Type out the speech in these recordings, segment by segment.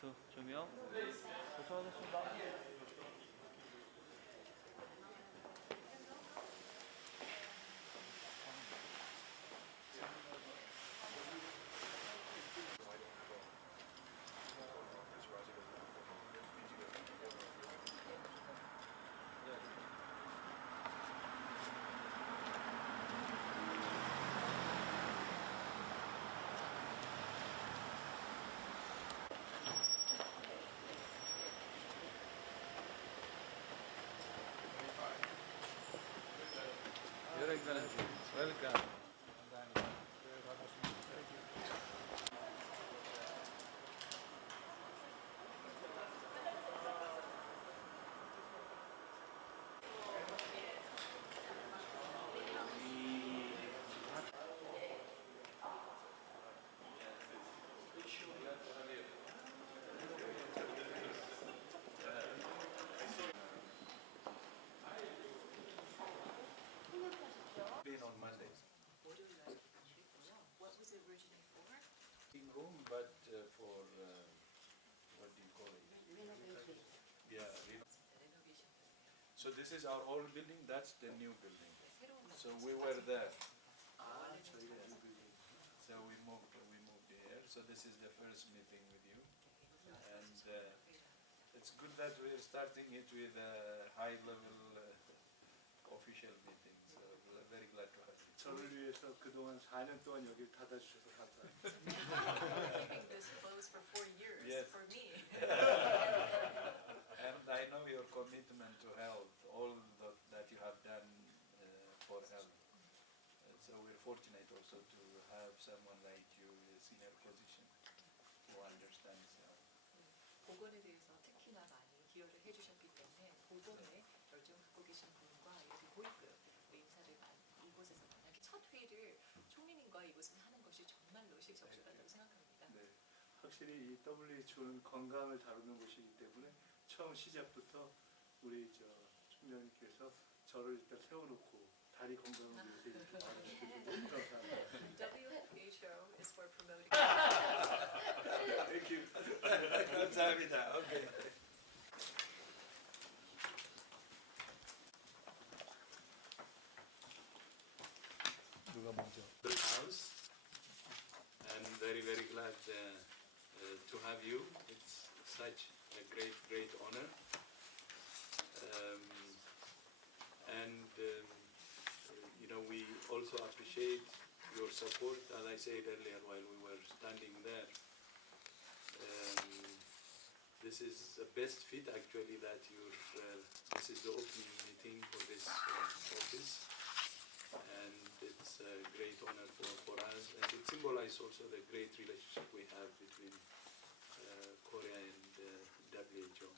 세트 조명 도착하겠습니다. 웰컴. On Monday. What was it originally for? Home, but for what do you call it? Renovation. Yeah. Renovation. So this is our old building. That's the new building. 새로운 So we were there. 저희가 So we moved here. So this is the first meeting with you, and it's good that we are starting it with a high-level official meeting. So we're very glad to have you. 저를 위해서 그동안 4년 동안 여기를 닫아주셔서 감사합니다. keeping this closed for 4 years Yes. for me. And I know your commitment to health, all that you have done for health. So we're fortunate also to have someone like you in a senior position who understands health. 보건에 대해서 특히나 많이 기여를 해주셨기 때문에 보건에 열정 갖고 계신 분과 여기 보이급 인사를 이곳에서 만나기 첫 회의를 총리님과 이곳에서 하는 것이 정말로 시적절하다고 생각합니다. 네, 확실히 이 WHO는 건강을 다루는 곳이기 때문에 처음 시작부터 우리 총장님께서 저를 일단 세워놓고 다리 건강을 위해서 이렇게 말해주셔서 너무 감사합니다. WHO is for promoting. Thank you. 감사합니다. Okay. 누가 먼저? The house, and very glad to have you. It's such a great honor, and you know, we also appreciate your support. As I said earlier while we were standing there, this is the best fit actually that this is the opening meeting for this office. And it's a great honor for us, and it symbolizes also the great relationship we have between Korea and WHO.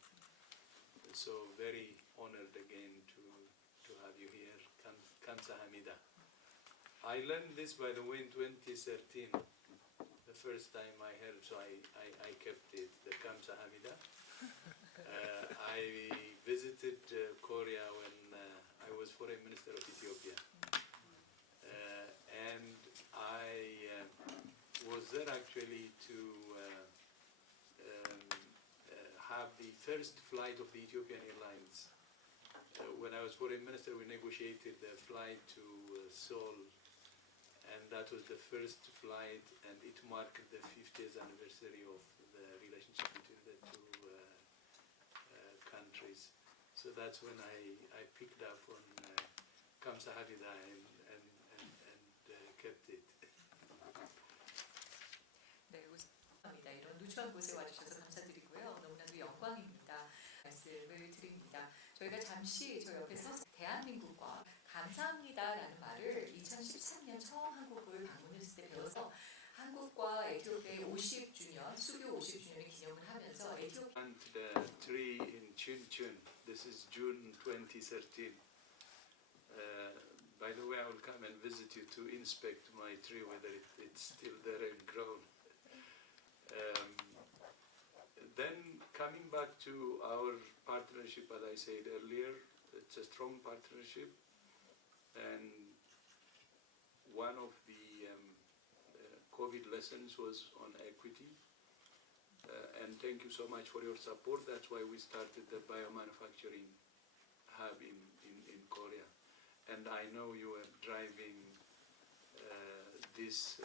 So very honored again to have you here. Kamsahamnida. I learned this, by the way, in 2013. The first time I heard, so I kept it, the Kamsahamnida. I visited Korea when I was Foreign Minister of Ethiopia. And I was there actually to have the first flight of the Ethiopian Airlines. When I was Foreign Minister, we negotiated the flight to Seoul, and that was the first flight, and it marked the 50th anniversary of the relationship between the two countries. So that's when I picked up on Kamsahamnida and kept it. 네, 감사합니다. 이런 누추한 곳에 와주셔서 감사드리고요. 너무나도 영광입니다. 말씀을 드립니다. 저희가 잠시 저 옆에 서서 대한민국과 감사합니다라는 말을 2013년 처음 한국을 방문했을 때 배워서 한국과 에티오피아의 50주년, 수교 50주년을 기념을 하면서 에티오피아 And the tree in Chunchun, this is June 2013. By the way, I will come and visit you to inspect my tree, whether it's still there and grown. Then coming back to our partnership, as I said earlier, it's a strong partnership, and one of the COVID lessons was on equity, and thank you so much for your support. That's why we started the biomanufacturing hub in Korea. And I know you are driving this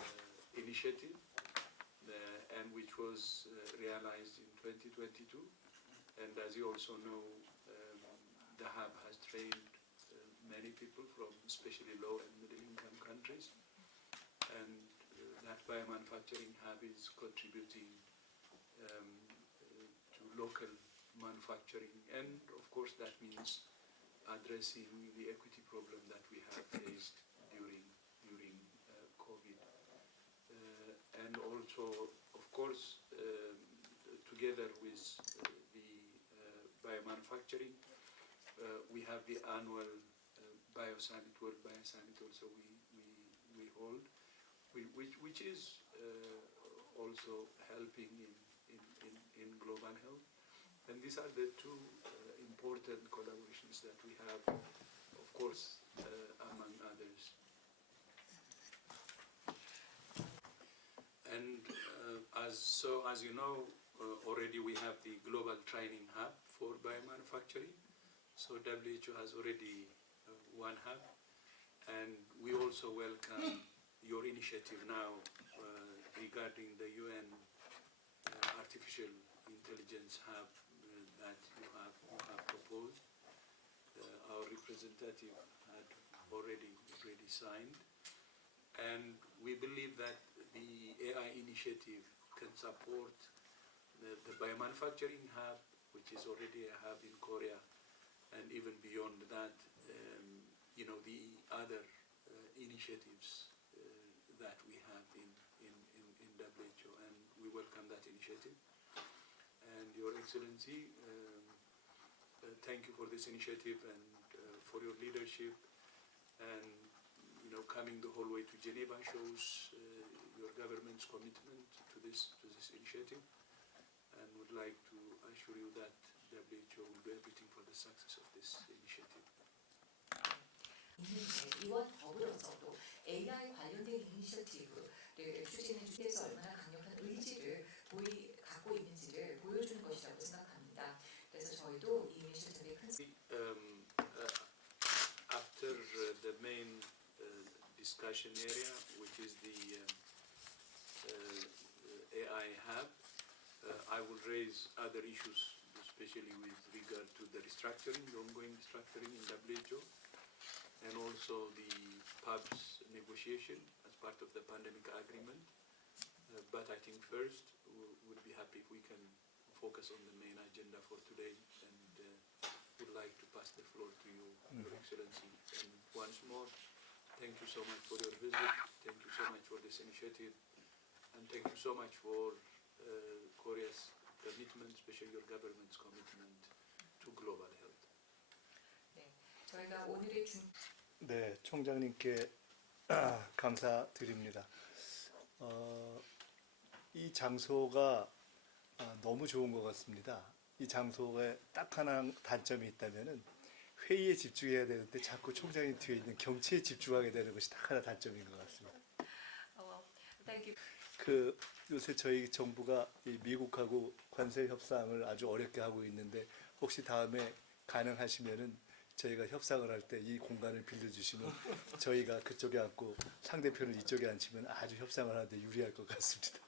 initiative, and which was realized in 2022. And as you also know, the hub has trained many people from especially low and middle income countries. And that biomanufacturing hub is contributing to local manufacturing. And of course that means addressing the equity problem that we have faced during COVID. And also, of course, together with the biomanufacturing, we have the annual World Biosummit also we hold, which is also helping in global health. And these are the two important collaborations that we have, of course, among others. And as you know, already we have the global training hub for biomanufacturing. So WHO has already one hub, and we also welcome your initiative now regarding the UN artificial intelligence hub that you have proposed. Our representative had already signed, and we believe that the AI initiative can support the biomanufacturing hub, which is already a hub in Korea, and even beyond that, you know, the other initiatives that we have in WHO, and we welcome that initiative. And Your Excellency, thank you for this initiative and for your leadership. And you know, coming the whole way to Geneva shows your government's commitment to this initiative, and would like to assure you that WHO will do everything for the success of this initiative. 이원 더불어서도 AI 관련된 이니셔티브를 추진해 주기 위해서 얼마나 강력한 의지를 갖고 있는지를 보여주는 것이라고 생각합니다. 그래서 저희도 이 이니셔티브의 큰 After the main discussion area, which is the AI hub, I will raise other issues, especially with regard to the restructuring, the ongoing restructuring in WHO, and also the PUBS negotiation as part of the pandemic agreement. But I think first we would be happy if we can focus on the main agenda for today, and would like to pass the floor to you, Your Excellency. And once more, thank you so much for your visit, thank you so much for this initiative, and thank you so much for Korea's commitment, especially your government's commitment to global health. 저희가 오늘의 네, 총장님께 감사드립니다. 이 장소가 너무 좋은 것 같습니다. 이 장소에 딱 하나 단점이 있다면은 회의에 집중해야 되는데 자꾸 총장님 뒤에 있는 경치에 집중하게 되는 것이 딱 하나 단점인 것 같습니다. 요새 저희 정부가 이 미국하고 관세 협상을 아주 어렵게 하고 있는데, 혹시 다음에 가능하시면은 저희가 협상을 할 때 이 공간을 빌려주시면 저희가 그쪽에 앉고 상대편을 이쪽에 앉히면 아주 협상을 하는데 유리할 것 같습니다.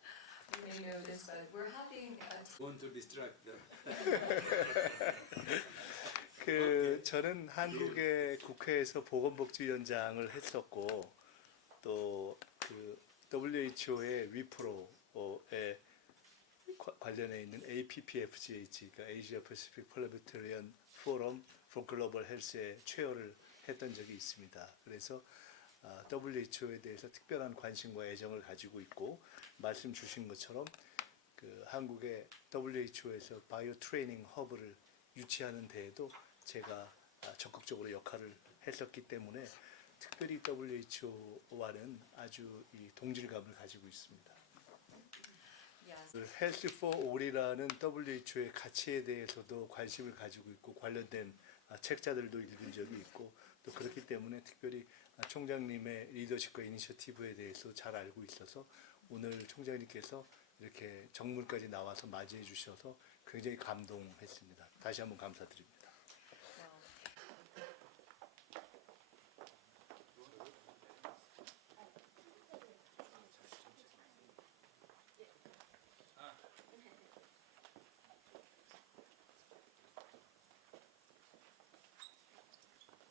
You may know this, but we're having Want to distract them. 저는 한국의 국회에서 보건복지위원장을 했었고, 또 WHO의 위프로에 관련해 있는 APPFGH, 그러니까 Asia Pacific Parliamentarian Forum for Global Health에 최어를 했던 적이 있습니다. 그래서 WHO에 대해서 특별한 관심과 애정을 가지고 있고, 말씀 주신 것처럼 한국의 WHO에서 바이오 트레이닝 허브를 유치하는 데에도 제가 적극적으로 역할을 했었기 때문에 특별히 WHO와는 아주 이 동질감을 가지고 있습니다. Health for All이라는 WHO의 가치에 대해서도 관심을 가지고 있고, 관련된 책자들도 읽은 적이 있고, 또 그렇기 때문에 특별히 총장님의 리더십과 이니셔티브에 대해서 잘 알고 있어서 오늘 총장님께서 이렇게 정문까지 나와서 맞이해 주셔서 굉장히 감동했습니다. 다시 한번 감사드립니다.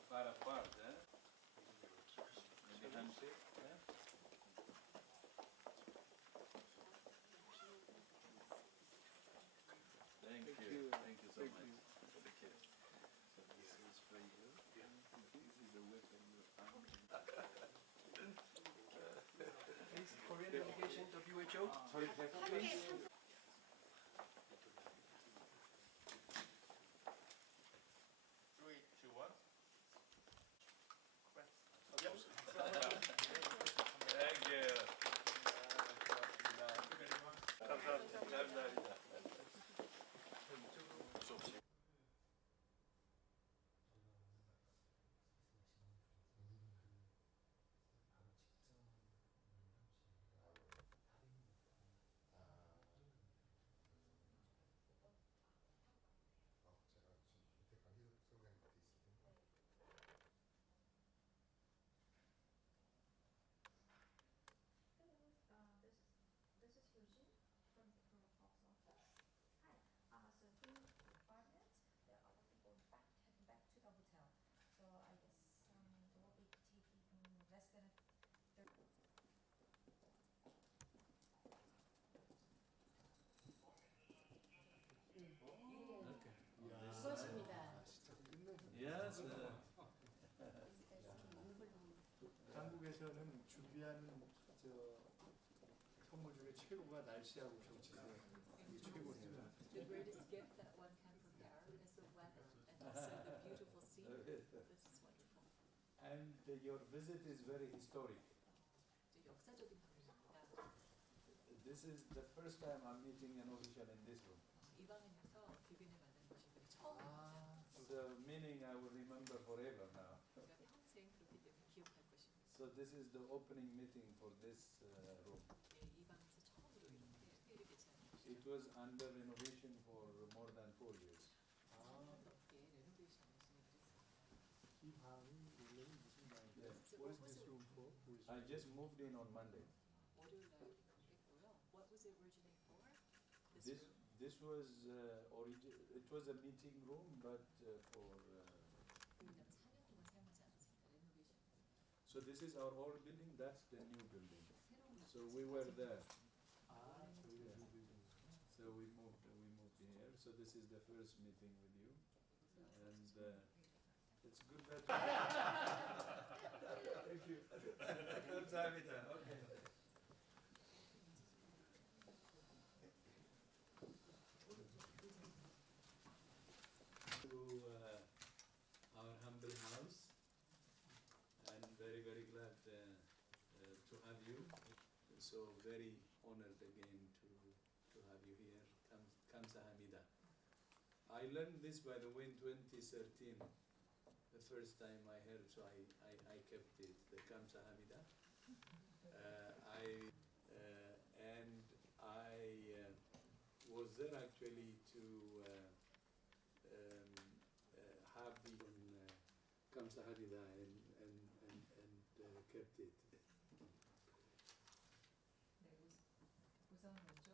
Far apart, eh? Maybe handshake, eh? Thank you so much for the kiss. So this is for you. This is a weapon you arm. Please, Korean delegation to WHO. Sorry, please. Thank you. 감사합니다. This is Eugene from the Protocol's office. Hi. So in 5 minutes, there are other people heading back to the hotel. So I guess it will be taking less than a 30. 수고하십니다. Yes. 한국에서는 준비하는 선물 중에 최고가 날씨하고 경치예요. 이게 최고네요. The greatest gift that one can prepare is the weather and also the beautiful scenery. This is wonderful. And your visit is very historic. 이제 역사적인 방문입니다. This is the first time I'm meeting an official in this room. 이 방에서 귀빈을 만나는 것이 우리 처음입니다. So meaning I will remember forever now. 우리가 평생 그렇기 때문에 기억할 것입니다. So this is the opening meeting for this room. 네, 이 방에서 처음으로 이렇게 회의를 개최하는 것입니다. It was under renovation for more than 4 years. 4년 넘게 레노베이션을 진행을 했습니다. 이 방이 원래는 무슨 방이에요? Yes. What is this room for? I just moved in on Monday. 월요일 날 입국했고요. What was it originally for? This was it was a meeting room, but for. 왜냐면 4년 동안 사용하지 않았습니다. 레노베이션. So this is our old building. That's the new building. 새로운 So we were there. 아, 저희가 이 빌딩. So we moved here. So this is the first meeting with you, and it's good that. Thank you. 감사합니다. Okay. To our humble house, and very glad to have you. So very honored again to have you here. Kamsahamnida. I learned this, by the way, in 2013. The first time I heard, so I kept it. The Kamsahamnida. I was there actually to have the Kamsahamnida and kept it.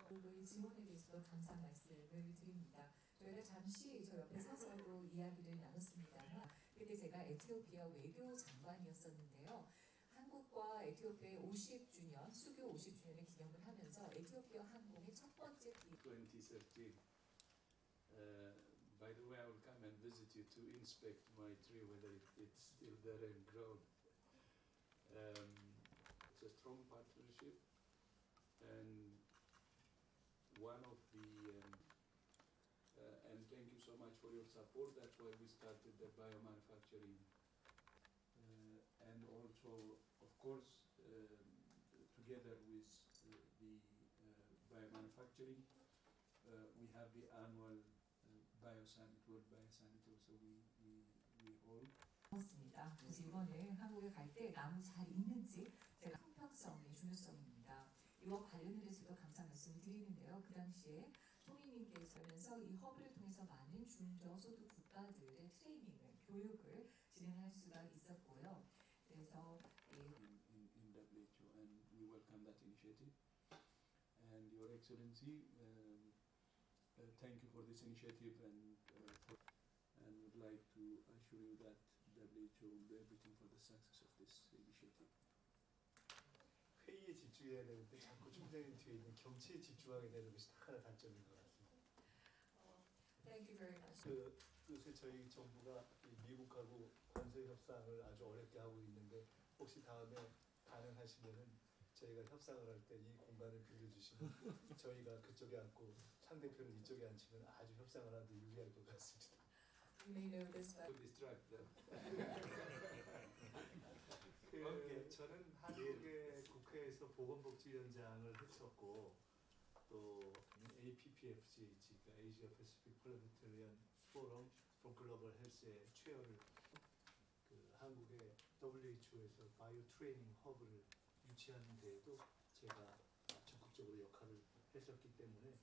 네, 우선 먼저 오늘 지원에 대해서 감사 말씀을 드립니다. 저희가 잠시 저 옆에 서서도 이야기를 나눴습니다만 그때 제가 에티오피아 외교 장관이었었는데요. 한국과 에티오피아의 50주년, 수교 50주년을 기념을 하면서 에티오피아 항공의 첫 번째 비행 2013. By the way, I will come and visit you to inspect my tree, whether it's still there and grown. It's a strong partnership, and one of the and thank you so much for your support. That's why we started the biomanufacturing, and also, of course, together with the biomanufacturing, we have the annual Biosummit, World Biosummit also we hold. 그렇습니다. 그래서 이번에 한국에 갈 때 나무 잘 있는지 제가 형평성의 중요성입니다. 이와 관련해서도 감사 말씀 말씀을 드리는데요. 그 당시에 총리님께서면서 이 허브를 통해서 많은 중저소득 국가들의 트레이닝을, 교육을 진행할 수가 있었고요. 그래서 in WHO, and we welcome that initiative. And Your Excellency, thank you for this initiative, and would like to assure you that WHO will do everything for the success of this initiative. 회의에 집중해야 되는데 자꾸 총장님 뒤에 있는 경치에 집중하게 되는 것이 딱 하나 단점인 것 같습니다. Thank you very much. 요새 저희 정부가 이 미국하고 관세 협상을 아주 어렵게 하고 있는데 혹시 다음에 가능하시면은 저희가 협상을 할 때 이 공간을 빌려주시면 저희가 그쪽에 앉고 상대편을 이쪽에 앉히면 아주 협상을 하는데 유리할 것 같습니다. You may know this, but To distract them. 저는 한국의 국회에서 보건복지위원장을 했었고 또 APPFGH, 그러니까 Asia Pacific Parliamentarian Forum for Global Health의 체어를 한국의 WHO에서 바이오 트레이닝 허브를 유치하는 데에도 제가 적극적으로 역할을 했었기 때문에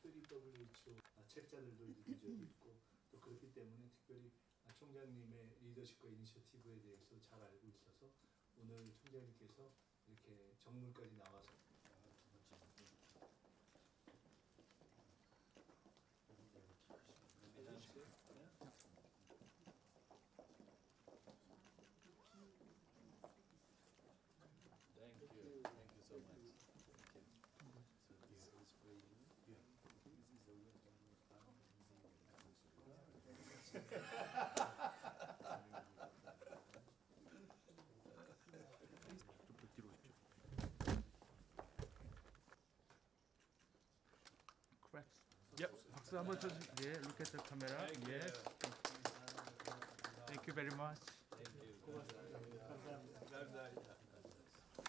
특별히 WHO 책자들도 읽은 적이 있고 또 그렇기 때문에 특별히 총장님의 리더십과 이니셔티브에 대해서 잘 알고 있어서 오늘 총장님께서 이렇게 정문까지 나와서 Thank you so much. So this is for you. Yeah. This is the way Correct. Yep. 박수 한번 쳐주세요. 예, look at the camera. Yes. Thank you very much. Thank you. 고맙습니다. 감사합니다. 감사합니다.